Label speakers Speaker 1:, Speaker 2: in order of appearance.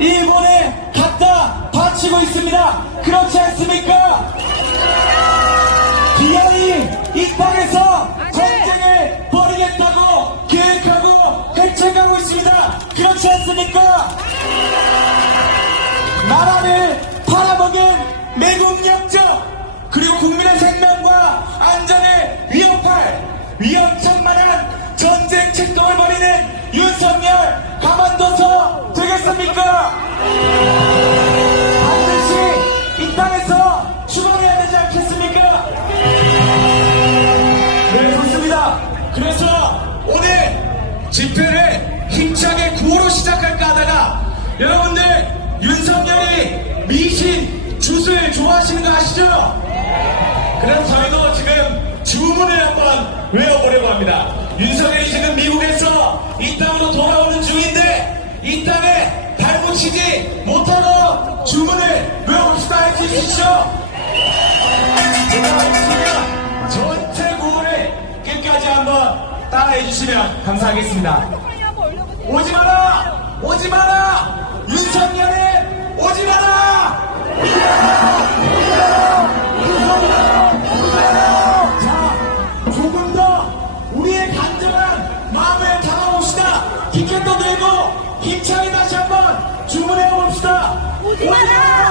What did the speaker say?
Speaker 1: 일본에 갖다 바치고 있습니다. 그렇지 않습니까? 비아이 이 땅에서 전쟁을 벌이겠다고 계획하고 해체하고 있습니다. 그렇지 않습니까? 나라를 팔아먹은 매국 역적 그리고 국민의 생명과 안전을 위협할 위험천만한 전쟁 책동을 벌이는 윤석열 가만둬서 되겠습니까? 반드시 이 땅에서 추방해야 되지 않겠습니까? 네, 좋습니다. 그래서 오늘 집회를 힘차게 구호로 시작할까 하다가 여러분들 윤석열이 미신 주술 좋아하시는 거 아시죠? 그래서 저희도 지금 주문을 한번 외워보려고 합니다. 윤석열이 지금 미국에서 이 땅으로 돌아오는 중인데 이 땅에 발붙이지 못하고 주문을 수 있으시죠? 제가 말씀드리면 전체 구호를 끝까지 한번 따라해 주시면 감사하겠습니다. 오지 마라! 오지 마라! Wala!